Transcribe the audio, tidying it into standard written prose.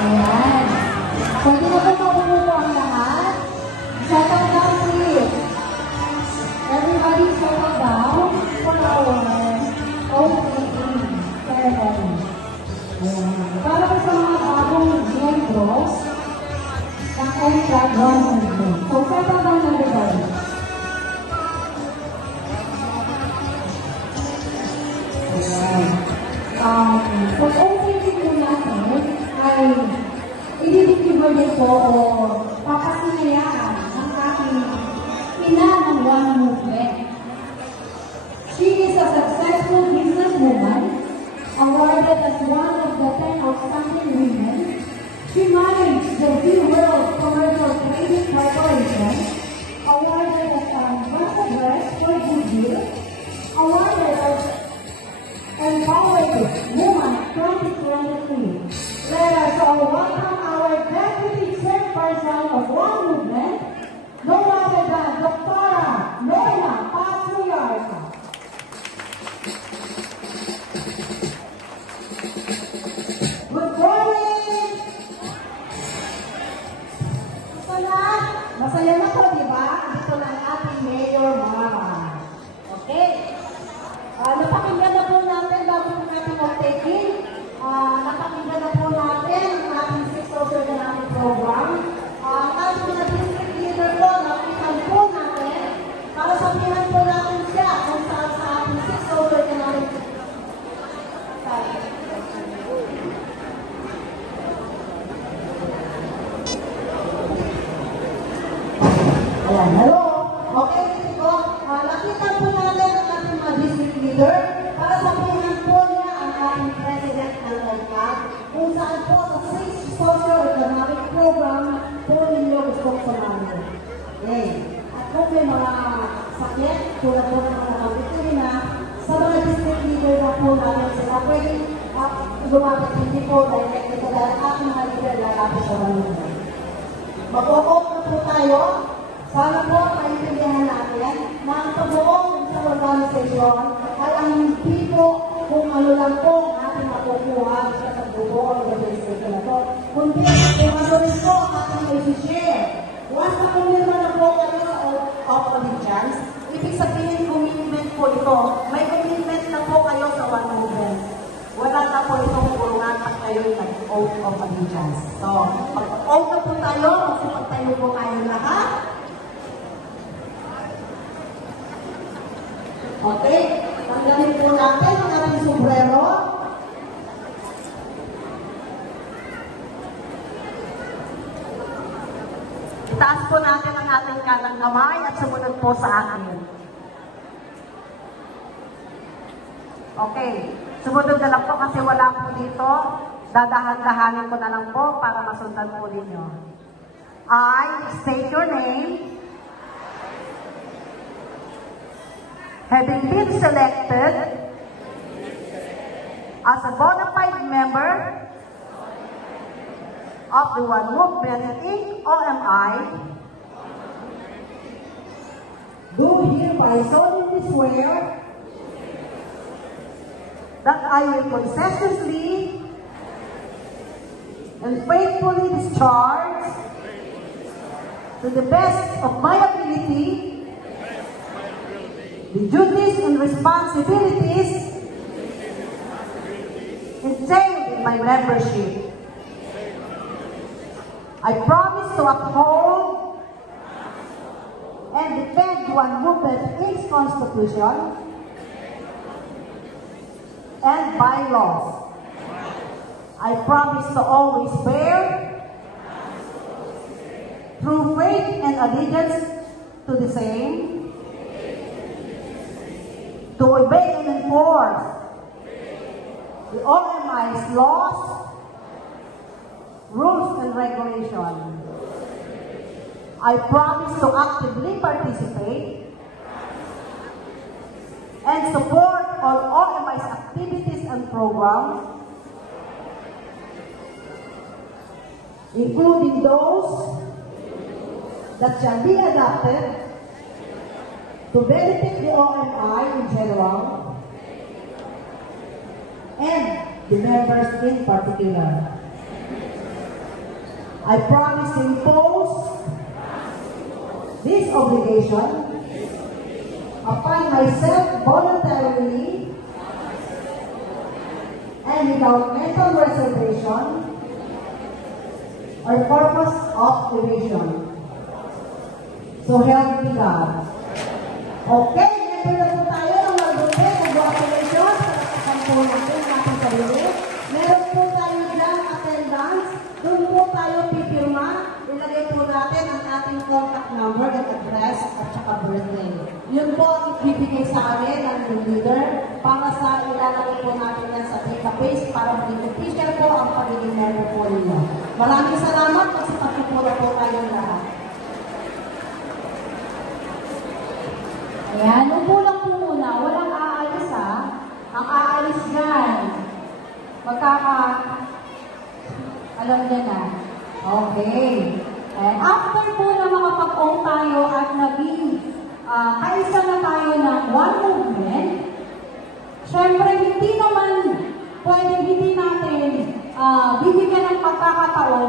Ayan. Pwede na ba makumupo ang lahat? Settle down, please. Everybody settle down for our opening ceremony. Ayan. Para po sa mga bagong membros ng Extra One Movement. So, settle down everybody. So, opening po natin ay i-deliver din po o papasinayaan ng ating ina ng One Movement. She is a successful businesswoman, awarded as one of the 10 outstanding women. She managed the V-World Commercial Trading Corporation, awarded as Ambassador for Goodwill, awarded as Empowered Woman 2023. Let us all welcome our Deputy Chairperson of One Movement, no other than Dr. Lorna Patriarca. Good morning! Masaya na po, di ba? Dito ng ating Mayor Mara. Okay? Napakinggan na po natin bago po natin mag-taking. Napakinggan na po natin ang ating 6-over na natin program. Tapos po na district leader po, nakikihan po natin para sabihan po natin siya kung saan sa ating 6-over na natin. Ayan, hello. Okay, po. Nakita po natin ang ating mga district leader para sabihan po niya ang ating president ng LCAC kung saan po sa 6 socio-economic program po ninyo gusto samahan. Okay. At kung may mga sakit, tulad po ng mga kapitulin na sa mga district leader na po natin sila pwedeng lumapit hindi po direct ito dahil ating mga leader lalapit sa mga. Mag-o-off na po tayo. Sana po maintindihan natin na ang pagbuong sa organization ay ang hindi po kung ano lang po ating makukuha sa pagbuong organization na po. Kundi kung ano rin po ating may-share. Once na pumirma na po kayo sa of allegiance, ibig sabihin commitment po ito. May commitment na po kayo sa One Movement. Wala na po itong kurungan at kayo nag-oath of allegiance. So, pag-oath na po tayo, magsipagtayo po kayo lahat. Okay, tanggalin po natin ang ating sombrero. Itaas po natin ang ating kanang kamay at sumunod po sa akin. Okay, sumunod na lang po kasi wala po dito. Dadahan-dahanin ko na lang po para masundan po ninyo. I state your name. Having been selected as a bona fide member of the One Movement, Inc., OMI, do hereby solemnly swear that I will conscientiously and faithfully discharge to the best of my ability the duties and responsibilities entailed in my membership. I promise to uphold and defend One Movement Inc.'s Constitution and bylaws. I promise to always bear true faith and allegiance to the same, to obey and enforce the OMI's laws, rules, and regulations. I promise to actively participate and support all OMI's activities and programs, including those that shall be adopted to benefit the OMI in general and the members in particular. I promise to impose this obligation upon myself voluntarily and without mental reservation or purpose of evasion. So help me God. Okay, never na po tayo ng mabuti. Congratulations sa kakampo natin ng ating sarili. Meron po tayo dyan attendance. Doon po tayo pipirma. Ilagay po natin ang ating contact number at address at saka birthday. Yun po ang ibibigay sa amin ng room leader para sa ilalagay po natin yan sa database para maging official po ang pagiging member po ninyo. Maraming salamat at sa pagpupula po tayong lahat. Ayan, upo lang po muna. Walang aalis ha. Ang aalis dyan. Alam niya na. Okay. And after po na makapag-on tayo at naging kaisa na tayo ng one movement, syempre hindi naman pwedeng hindi natin bibigyan ng pagkakataon